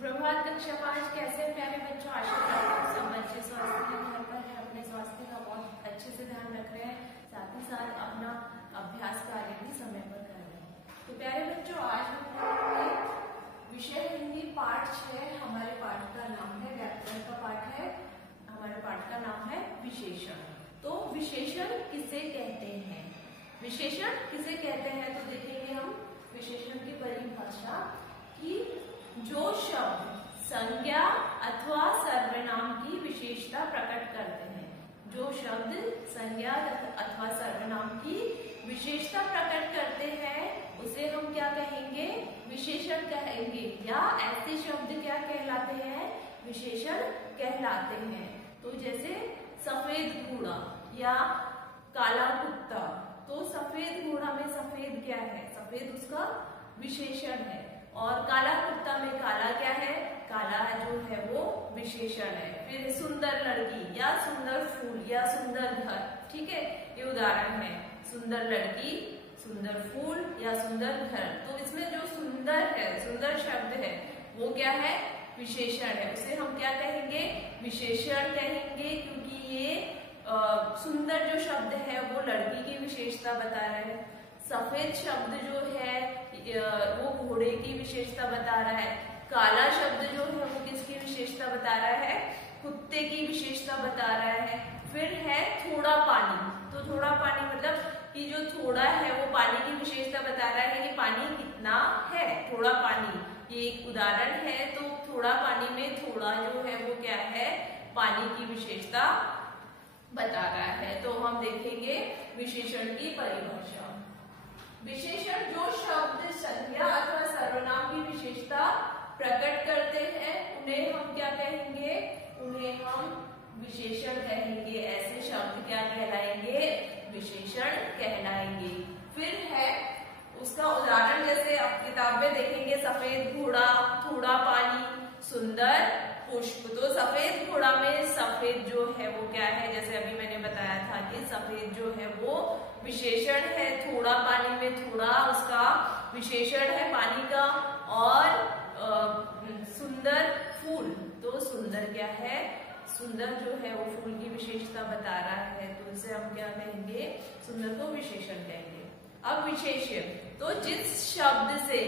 सुप्रभात कक्षा 5। कैसे प्यारे बच्चों, आशा करती हूँ सब बच्चे स्वास्थ्य के घर पर है, अपने स्वास्थ्य का बहुत अच्छे से ध्यान रख रहे हैं, साथ ही साथ अपना अभ्यास कार्य भी समय पर कर रहे हैं। तो प्यारे बच्चों, आज हम पढ़ेंगे विषय हिंदी पाठ 6। हमारे पाठ का नाम है व्याकरण का पाठ है। हमारे पाठ का नाम है विशेषण। तो विशेषण किसे कहते हैं? विशेषण किसे कहते हैं तो देखेंगे हम विशेषण की परिभाषा कि जो शब्द संज्ञा अथवा सर्वनाम की विशेषता प्रकट करते हैं। जो शब्द संज्ञा अथवा सर्वनाम की विशेषता प्रकट करते हैं उसे हम क्या कहेंगे? विशेषण कहेंगे। या ऐसे शब्द क्या कहलाते हैं? विशेषण कहलाते हैं। तो जैसे सफेद घोड़ा या काला कुत्ता। तो सफेद घोड़ा में सफेद क्या है? सफेद उसका विशेषण है। और काला कुत्ता में काला क्या है? काला जो है वो विशेषण है। फिर सुंदर लड़की या सुंदर फूल या सुंदर घर, ठीक है, ये उदाहरण है। सुंदर लड़की, सुंदर फूल या सुंदर घर। तो इसमें जो सुंदर है, सुंदर शब्द है, वो क्या है? विशेषण है। उसे हम क्या कहेंगे? विशेषण कहेंगे, क्योंकि ये सुंदर जो शब्द है वो लड़की की विशेषता बता रहे हैं। सफेद शब्द जो है वो घोड़े की विशेषता बता रहा है। काला शब्द जो है वो किसकी विशेषता बता रहा है? कुत्ते की विशेषता बता रहा है। फिर है थोड़ा पानी। तो थोड़ा पानी मतलब कि जो थोड़ा है वो पानी की विशेषता बता रहा है कि पानी कितना है। थोड़ा पानी ये एक उदाहरण है। तो थोड़ा पानी में थोड़ा जो है वो क्या है? पानी की विशेषता बता रहा है। तो हम देखेंगे विशेषण की परिभाषा। विशेषण जो शब्द संज्ञा अथवा सर्वनाम की विशेषता प्रकट करते हैं उन्हें हम क्या कहेंगे? उन्हें हम विशेषण कहेंगे। ऐसे शब्द क्या कहलाएंगे? विशेषण कहलाएंगे। फिर है उसका उदाहरण, जैसे आप किताब में देखेंगे, सफेद घोड़ा, थोड़ा पानी, सुंदर पुष्प। तो सफेद घोड़ा में सफेद जो है वो क्या है? जैसे अभी मैंने बताया था कि सफेद जो है वो विशेषण है। थोड़ा पानी में थोड़ा उसका विशेषण है पानी का। और सुंदर फूल, तो सुंदर क्या है? सुंदर जो है वो फूल की विशेषता बता रहा है। तो इसे हम क्या कहेंगे? सुंदर को विशेषण कहेंगे। अब विशेष्य, तो जिस शब्द से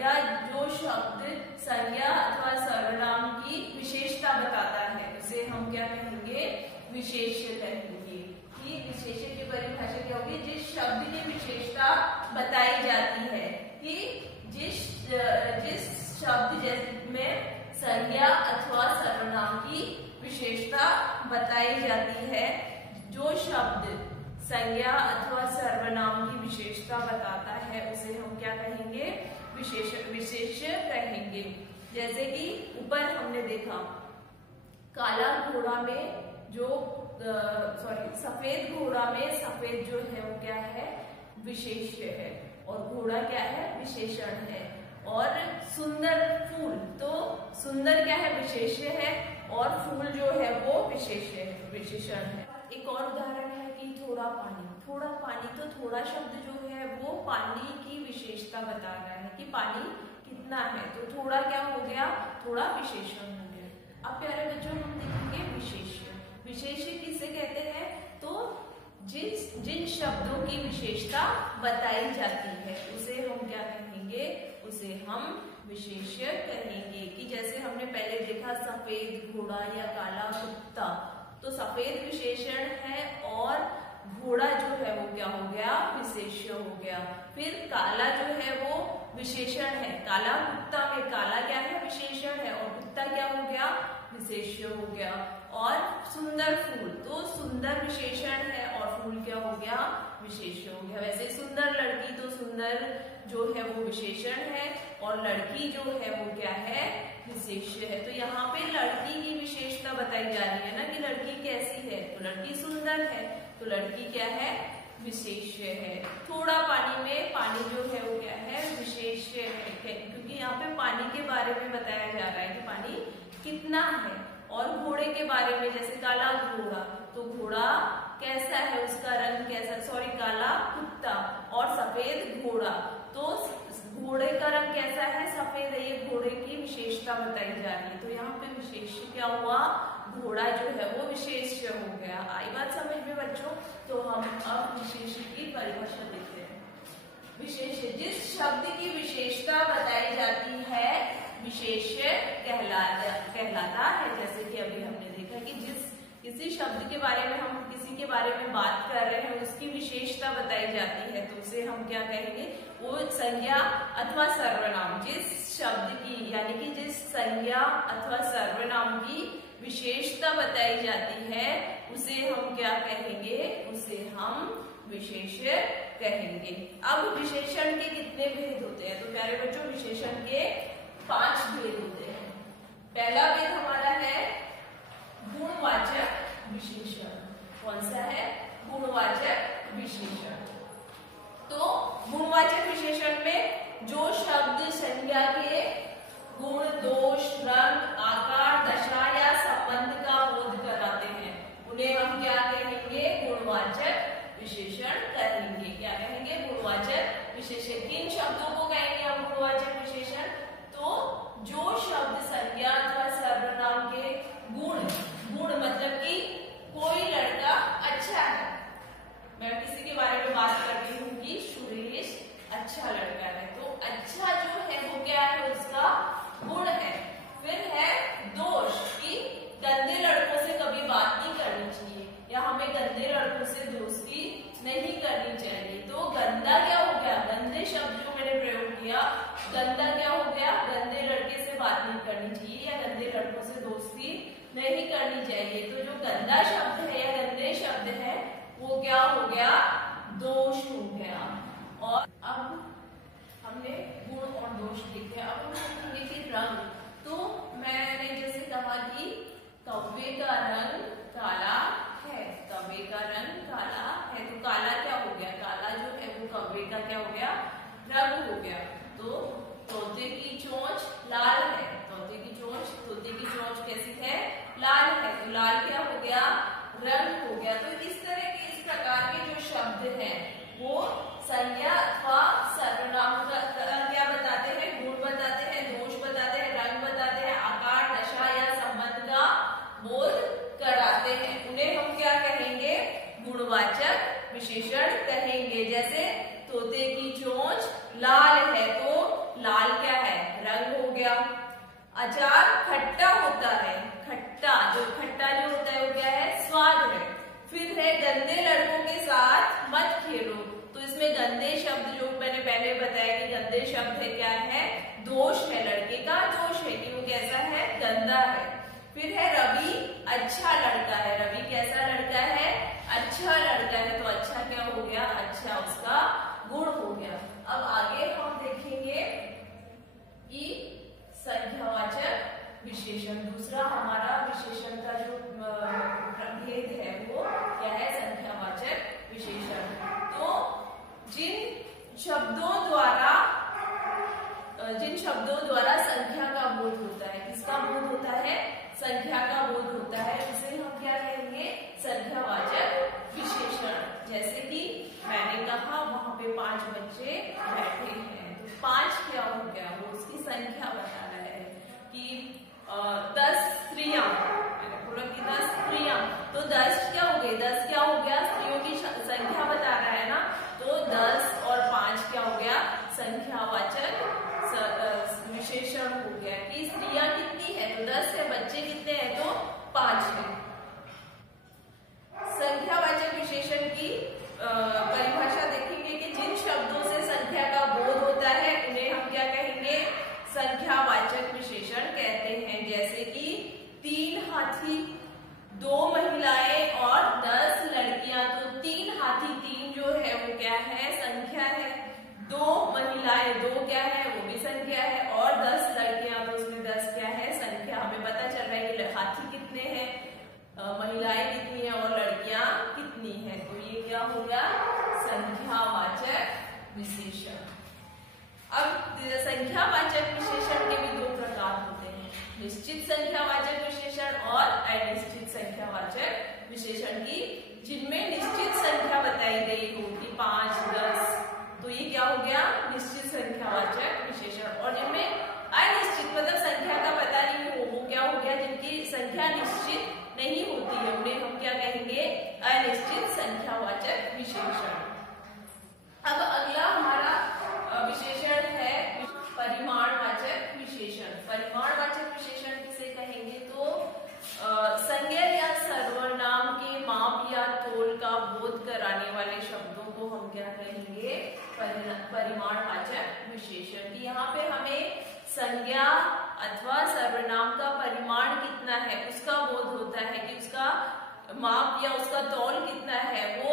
या जो शब्द संज्ञा अथवा सर्वनाम की विशेषता बताता है उसे हम क्या कहेंगे? विशेष्य कहेंगे। कि विशेष्य की परिभाषा क्या होगी? जिस शब्द की विशेषता बताई जाती है। कि जिस शब्द में संज्ञा अथवा सर्वनाम की विशेषता बताई जाती है। जो शब्द संज्ञा अथवा सर्वनाम की विशेषता बताता है उसे हम क्या कहेंगे? विशेष्य कहेंगे। जैसे कि ऊपर हमने देखा काला घोड़ा में जो सफेद घोड़ा में सफेद जो है वो क्या है? विशेष्य है। और घोड़ा क्या है? विशेषण है। और सुंदर फूल, तो सुंदर क्या है? विशेष्य है। और फूल जो है वो विशेषण है। एक और उदाहरण है कि थोड़ा पानी। थोड़ा पानी, तो थोड़ा शब्द जो है वो पानी की विशेषता बता रहा है कि पानी कितना है। तो थोड़ा क्या हो गया? थोड़ा विशेषण हो गया। अब प्यारे बच्चों हम देखेंगे विशेष्य। विशेष्य किसे कहते हैं? तो जिन शब्दों की विशेषता बताई जाती है उसे हम क्या कहेंगे? उसे हम विशेष्य कहेंगे। कि जैसे हमने पहले देखा सफेद घोड़ा या काला कुत्ता, तो सफेद विशेषण है और घोड़ा जो है वो क्या हो गया? विशेष्य हो गया। फिर काला जो है वो विशेषण है। काला कुत्ता में काला क्या है? विशेषण है। और कुत्ता क्या हो गया? विशेष्य हो गया। और सुंदर फूल, तो सुंदर विशेषण है और फूल क्या हो गया? विशेष्य हो गया। वैसे सुंदर लड़की, तो सुंदर जो है वो विशेषण है और लड़की जो है वो क्या है? विशेष्य है। तो यहाँ पे लड़की की विशेषता बताई जा रही है ना कि लड़की कैसी है? तो लड़की सुंदर है। तो लड़की क्या है? विशेष्य है। थोड़ा पानी में पानी जो है वो क्या है? विशेष्य है। क्योंकि यहाँ पे पानी के बारे में बताया जा रहा है कि पानी कितना है। और घोड़े के बारे में, जैसे काला घोड़ा, तो घोड़ा कैसा है? उसका रंग कैसा? काला कुत्ता। और सफेद घोड़ा, तो घोड़े का रंग कैसा है, सफेद है, ये घोड़े की विशेषता बताई जा रही है। तो यहाँ पे विशेष क्या हुआ, घोड़ा जो है वो विशेष हो गया। आई बात समझ में बच्चों? तो हम अब विशेष की परिभाषा देखते हैं। विशेष जिस शब्द की विशेषता बताई जाती है विशेष कहलाता है। जैसे कि अभी हमने देखा कि जिस किसी शब्द के बारे में हम किसी के बारे में बात कर रहे हैं, उसकी विशेषता बताई जाती है, तो उसे हम क्या कहेंगे, वो संज्ञा अथवा सर्वनाम। जिस शब्द की यानी कि जिस संज्ञा अथवा सर्वनाम की विशेषता बताई जाती है उसे हम क्या कहेंगे, उसे हम विशेष कहेंगे। अब विशेषण के कितने भेद होते हैं? तो प्यारे बच्चों, विशेषण के 5 भेद होते हैं। पहला भेद हमारा है गुणवाचक विशेषण। कौन सा है? गुणवाचक विशेषण। तो गुणवाचक विशेषण में जो शब्द संज्ञा के गुण, दोष, रंग, आकार, दशा या संबंध का बोध कराते हैं उन्हें हम क्या कहेंगे, गुणवाचक विशेषण कहेंगे। क्या कहेंगे? गुणवाचक विशेषण। किन शब्दों को कहेंगे हम गुणवाचक विशेषण? तो जो शब्द संज्ञा अथवा सर्वनाम के गुण मतलब कि कोई लड़का अच्छा है, मैं किसी के बारे में बात कर रही हूँ कि सुरेश अच्छा लड़का है, तो अच्छा जो है वो क्या है, उसका गुण है। फिर है दोष कि गंदे लड़कों से कभी बात नहीं करनी चाहिए या हमें गंदे लड़कों से दोस्ती नहीं करनी चाहिए। तो गंदा क्या हो गया, गंदे शब्द जो मैंने प्रयोग किया, गंदा क्या हो गया, गंदे लड़के से बात नहीं करनी चाहिए या गंदे लड़कों से दोस्ती नहीं करनी चाहिए। तो जो गंदा शब्द है या गंदे शब्द है वो क्या हो गया, दोष हो गया। और अब हमने गुण और दोष देखे, अब हम देखेंगे कि रंग। तो मैंने जैसे कहा कि कौवे का रंग काला है, कौवे का रंग काला है, तो काला क्या हो गया, काला जो है वो कौवे का क्या हो गया, रंग हो गया। तो तोते की चोंच लाल है, तोते की चोंच कैसी है, लाल है, तो लाल क्या हो गया, रंग हो गया। तो इस तरह के इस प्रकार के जो शब्द हैं वो संज्ञा अथवा सर्वनाम का क्या बताते हैं, गुण बताते हैं, दोष बताते हैं, रंग बताते हैं, आकार, दशा या संबंध का बोध कराते हैं। उन्हें हम क्या कहेंगे, गुणवाचक विशेषण कहेंगे। जैसे तोते की चोंच लाल है, तो लाल क्या है, रंग हो गया। अचार खट्टा होता है, खट्टा जो होता है वो क्या है, स्वाद है। फिर है गंदे लड़कों के साथ मत खेलो, तो इसमें गंदे शब्द जो मैंने पहले बताया कि गंदे शब्द है क्या है, दोष है, लड़के का दोष है कि वो कैसा है, गंदा है। फिर है रवि अच्छा लड़का है, रवि कैसा लड़का है, अच्छा लड़का है, तो अच्छा क्या हो गया, अच्छा उसका गुण हो गया। अब आगे हम देखेंगे कि संख्यावाचक विशेषण। दूसरा हमारा विशेषण का जो भेद है वो क्या है, संख्यावाचक विशेषण। तो जिन शब्दों द्वारा संख्या का बोध होता है, किसका बोध होता है, संख्या का बोध होता है, उसे हम क्या कहेंगे, संख्यावाचक विशेषण। जैसे कि मैंने कहा वहां पे 5 बच्चे बैठे हैं, तो 5 क्या हो गया, वो उसकी संख्या बता रहा है कि 10 स्त्रियां, मैंने बोला कि 10 स्त्रियां, तो 10 क्या हो गई, 10 क्या हो गया, स्त्रियों की संख्या बता रहा है ना, तो 10 और 5 क्या हो गया, संख्यावाचक विशेषण हो गया कि स्त्रियां कितनी है, तो 10 है, बच्चे कितने हैं, तो 5 है। संख्यावाचक विशेषण की परिभाषा देखेंगे कि जिन शब्दों से संख्या का बोध होता है उन्हें हम क्या कहेंगे, संख्यावाचक विशेषण कहते हैं। जैसे कि 3 हाथी, 2 महिलाएं और 10 लड़कियां, तो 3 हाथी, 3 जो है वो क्या है, संख्या है, 2 महिलाएं, 2 क्या है, वो भी संख्या है, और 10 लड़कियां, तो उसमें 10 क्या है, संख्या। हमें पता चल रहा है कि हाथी कितने हैं, महिलाएं कितनी है और लड़कियां कितनी है, तो ये क्या हो गया, संख्यावाचक विशेषण। अब संख्यावाचक विशेषण के भी 2 प्रकार होते हैं, निश्चित संख्यावाचक विशेषण और अनिश्चित संख्यावाचक विशेषण की, जिनमें निश्चित संख्या बताई गई हो कि 5, 10, तो ये क्या हो गया, निश्चित संख्यावाचक परिमाणवाचक विशेषण की यहाँ पे हमें संज्ञा अथवा सर्वनाम का परिमाण कितना है उसका बोध होता है कि उसका माप या उसका तौल कितना है, वो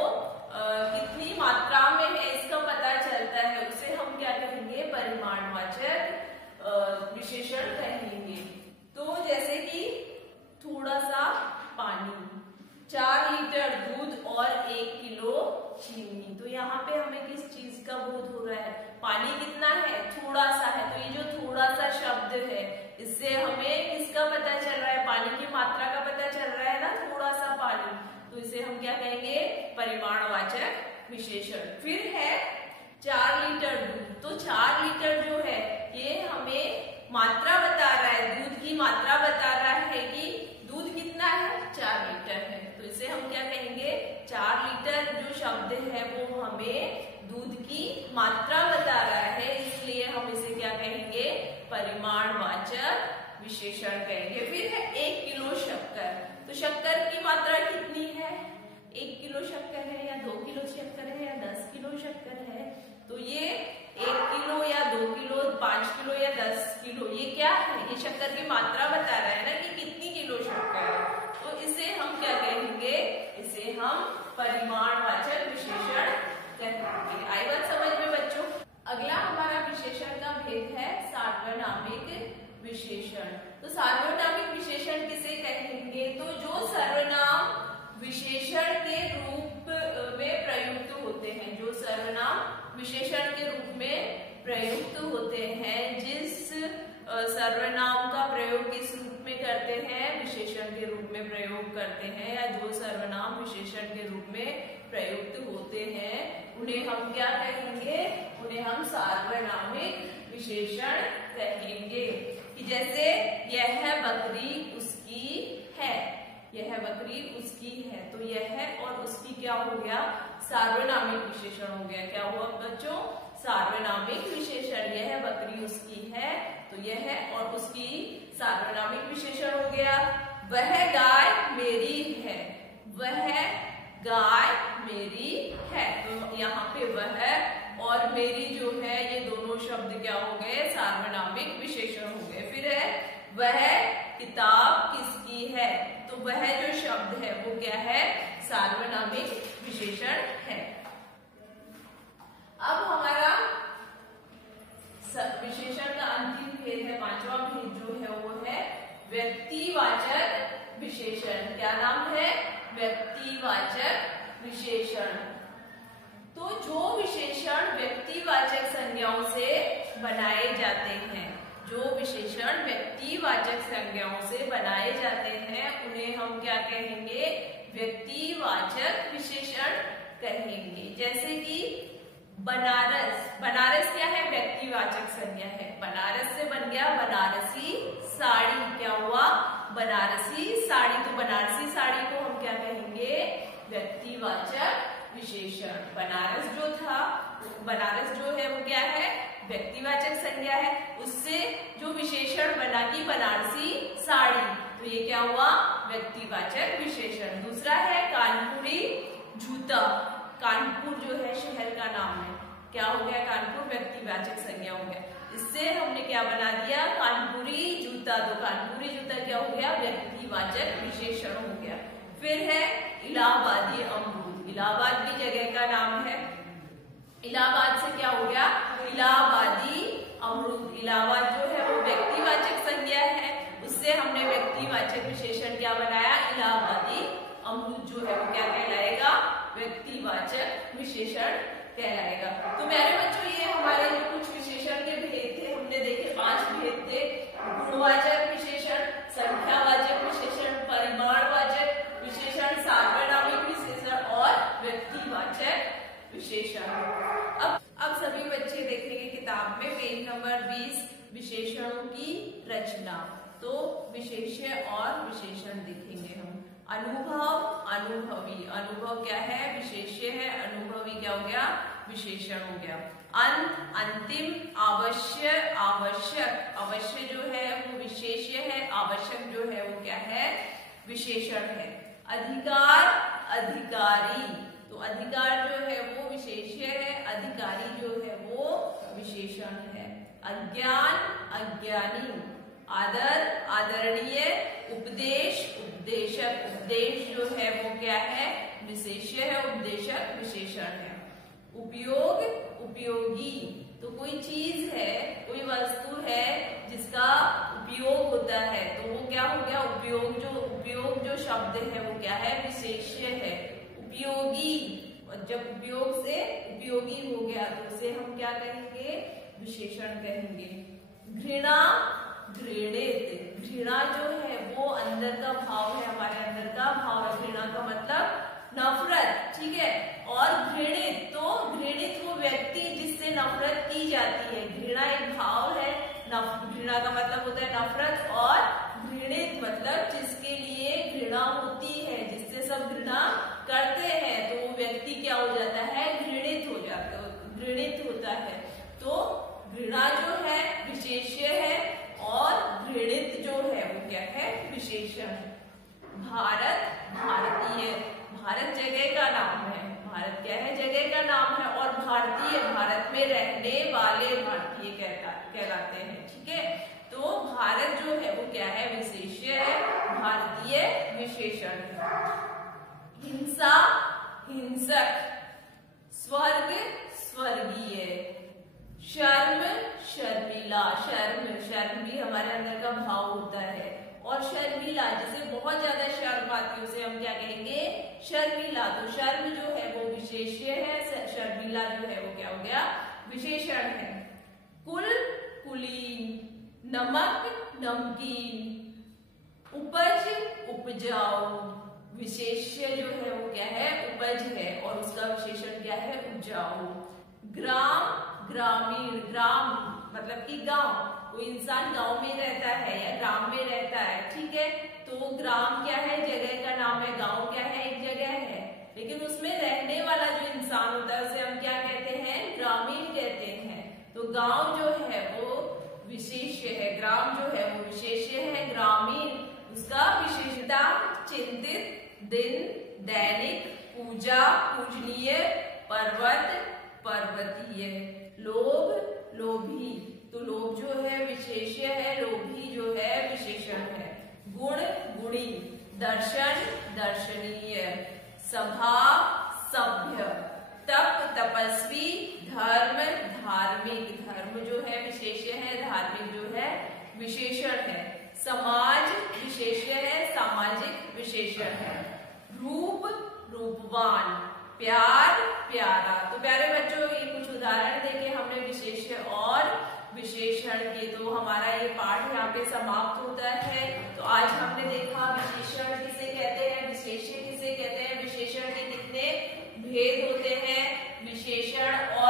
कितनी मात्रा में है इसका पता चलता है। उसे हम क्या कहेंगे? परिमाणवाचक विशेषण कहेंगे। तो जैसे कि थोड़ा सा पानी, 4 लीटर दूध और 1 किलो चीनी। तो यहाँ पे हमें किस चीज का बोध हो रहा है? पानी कितना है? थोड़ा सा है। तो ये जो थोड़ा सा शब्द है इससे हमें किसका पता चल रहा है? पानी की मात्रा का पता चल रहा है ना, थोड़ा सा पानी। तो इसे हम क्या कहेंगे? परिमाणवाचक विशेषण। फिर है 4 लीटर दूध। तो 4 लीटर जो है ये हमें मात्रा बता रहा है, दूध की मात्रा बता रहा है कि दूध कितना है? 4 लीटर है। तो इसे हम क्या कहेंगे? 4 लीटर जो शब्द है वो हमें दूध की मात्रा बता रहा है, इसलिए हम इसे क्या कहेंगे? परिमाणवाचक विशेषण कहेंगे। फिर है 1 किलो शक्कर। तो शक्कर की मात्रा कितनी है? 1 किलो शक्कर है या 2 किलो शक्कर है या 10 किलो शक्कर है? तो ये 1 किलो या 2 किलो, 5 किलो या 10 किलो, ये क्या है? ये शक्कर की मात्रा बता रहा है ना कि कितनी किलो शक्कर है। तो इसे हम क्या कहेंगे? इसे हम परिमाणवाचक विशेषण कहेंगे। आई बात समझ में बच्चों? अगला हमारा विशेषण का भेद है सार्वनामिक विशेषण। तो सार्वनामिक विशेषण किसे कहेंगे? तो जो सर्वनाम विशेषण के रूप में प्रयुक्त होते हैं, जो सर्वनाम विशेषण के रूप में प्रयुक्त होते हैं, जिस सर्वनाम का प्रयोग किस रूप में करते हैं? विशेषण के रूप में प्रयोग करते हैं, या जो सर्वनाम विशेषण के रूप में प्रयुक्त होते हैं उन्हें हम क्या कहेंगे? उन्हें हम सार्वनामिक विशेषण कहेंगे। कि जैसे यह बकरी उसकी है, यह बकरी उसकी है। तो यह और उसकी क्या हो गया? सार्वनामिक विशेषण हो गया। क्या हुआ बच्चों? सार्वनामिक विशेषण। यह बकरी उसकी है, तो यह और उसकी सार्वनामिक विशेषण हो गया। वह गाय मेरी है, वह गाय मेरी है। तो यहाँ पे वह और मेरी जो है ये दोनों शब्द क्या हो गए? सार्वनामिक विशेषण हो गए। फिर है वह किताब किसकी है। तो वह जो शब्द है वो क्या है? सार्वनामिक विशेषण है। अब हमारा विशेषण का अंतिम भेद है, 5वां भेद जो है वो है व्यक्तिवाचक विशेषण। क्या नाम है? व्यक्तिवाचक विशेषण। तो जो विशेषण व्यक्तिवाचक संज्ञाओं से बनाए जाते हैं, जो विशेषण व्यक्तिवाचक संज्ञाओं से बनाए जाते हैं उन्हें हम क्या कहेंगे? व्यक्तिवाचक विशेषण कहेंगे। जैसे कि बनारस। बनारस क्या है? व्यक्तिवाचक संज्ञा है। बनारस से बन गया बनारसी साड़ी। क्या हुआ? बनारसी साड़ी। तो बनारसी साड़ी को हम क्या कहेंगे? व्यक्तिवाचक विशेषण। बनारस जो था, बनारस जो है वो क्या है? व्यक्तिवाचक संज्ञा है। उससे जो विशेषण बना कि बनारसी साड़ी, तो ये क्या हुआ? व्यक्तिवाचक विशेषण। दूसरा है कानपुरी जूता। कानपुर जो है शहर का नाम है। क्या हो गया? कानपुर व्यक्तिवाचक संज्ञा हो गया। इससे हमने क्या बना दिया? कानपुरी जूता। तो कानपुरी जूता क्या हो गया? व्यक्तिवाचक विशेषण हो गया। फिर है इलाहाबादी अमरूद। इलाहाबाद भी जगह का नाम है। इलाहाबाद से क्या हो गया? इलाहाबादी अमरूद। इलाहाबाद जो है वो व्यक्तिवाचक संज्ञा है, उससे हमने व्यक्तिवाचक विशेषण क्या बनाया? इलाहाबादी अमरूद जो है वो क्या कहलाएगा? व्यक्तिवाचक विशेषण कहलाएगा। तो मेरे बच्चों ये हमारे जो कुछ विशेषण के भेद थे, हमने देखे 5 भेद थे। गुणवाचक विशेषण, संख्यावाचक विशेषण, परिमाणवाचक विशेषण, सार्वनामिक विशेषण और व्यक्तिवाचक विशेषण। अब सभी बच्चे देखेंगे किताब में पेज नंबर 20 विशेषणों की रचना। तो विशेष्य और विशेषण देखेंगे हम। अनुभव, अनुभवी। अनुभव क्या है? विशेष्य है। अनुभवी क्या हो गया? विशेषण हो गया। अंत, अंतिम, आवश्य, आवश्यक। अवश्य जो है वो विशेष्य है, आवश्यक जो है वो क्या है? विशेषण है। अधिकार, अधिकारी। तो अधिकार जो है वो विशेष्य है, अधिकारी जो है वो विशेषण है। अज्ञान अज्ञानी, आदर आदरणीय, उपदेश उपदेशक, उपदेश जो है वो क्या है, विशेष्य है, उपदेशक विशेषण है। उपयोग उपयोगी, तो कोई चीज है, कोई वस्तु है जिसका उपयोग होता है, तो वो क्या हो गया, उपयोग जो शब्द है वो क्या है, विशेष्य है। उपयोगी, और जब उपयोग से उपयोगी हो गया तो उसे हम क्या कहेंगे, विशेषण कहेंगे। घृणा घृणित, घृणा जो है वो अंदर का भाव है, हमारे अंदर का भाव है। घृणा का मतलब नफरत, ठीक है। और घृणित, तो घृणित वो व्यक्ति जिससे नफरत की जाती है। घृणा एक भाव है, घृणा का मतलब होता है नफरत, और घृणित मतलब जिसके लिए घृणा होती है, जिससे सब घृणा करते हैं, तो वो व्यक्ति क्या हो जाता है, घृणित हो जाता है, घृणित होता है। तो घृणा जो है विशेष्य है और घृणित जो है वो क्या है, विशेषण है। भारत भारतीय, भारत जगह का नाम है, भारत क्या है, जगह का नाम है, और भारतीय भारत में रहने वाले भारतीय कहलाते हैं, ठीक है। तो भारत जो है वो क्या है, विशेष्य है, भारतीय विशेषण है। हिंसा हिंसक, स्वर्ग स्वर्गीय, शर्म शर्मिला, शर्म भी हमारे अंदर का भाव होता है, और शर्मिला जिसे बहुत ज्यादा शर्म आती है उसे हम क्या कहेंगे, शर्मिला। तो शर्म जो है वो विशेष्य है, शर्मिला जो है वो क्या हो गया, विशेषण है। कुल कुलीन, नमक नमकीन, उपज उपजाऊ, विशेष्य जो है वो क्या है, उपज है, और उसका विशेषण क्या है, उपजाऊ। ग्राम ग्रामीण, ग्राम मतलब कि गांव, कोई इंसान गांव में रहता है या ग्राम में रहता है, ठीक है। तो ग्राम क्या है, जगह का नाम है, गांव क्या है, एक जगह है, लेकिन उसमें रहने वाला जो इंसान होता है उसे हम क्या कहते हैं, ग्रामीण कहते हैं। तो गांव जो है वो विशेष्य है, ग्राम जो है वो विशेष्य है, ग्रामीण उसका विशेषता चिंतित, दिन दैनिक, पूजा पूजनीय, पर्वत पर्वतीय, लोभ लोभी, तो लोभ जो है विशेष्य है, लोभी जो है विशेषण है। गुण गुणी, दर्शन दर्शनीय, स्वभाव सभ्य, तप तपस्वी, धर्म धार्मिक, धर्म जो है विशेष्य है, धार्मिक जो है विशेषण है। समाज विशेष्य है, सामाजिक विशेषण है। रूप रूपवान, प्यार प्यारा। तो प्यारे बच्चों ये कुछ उदाहरण देके हमने विशेष्य और विशेषण के, तो हमारा ये पाठ यहाँ पे समाप्त होता है। तो आज हमने देखा विशेषण किसे कहते हैं, विशेष्य किसे कहते हैं, विशेषण के कितने भेद होते हैं, विशेषण और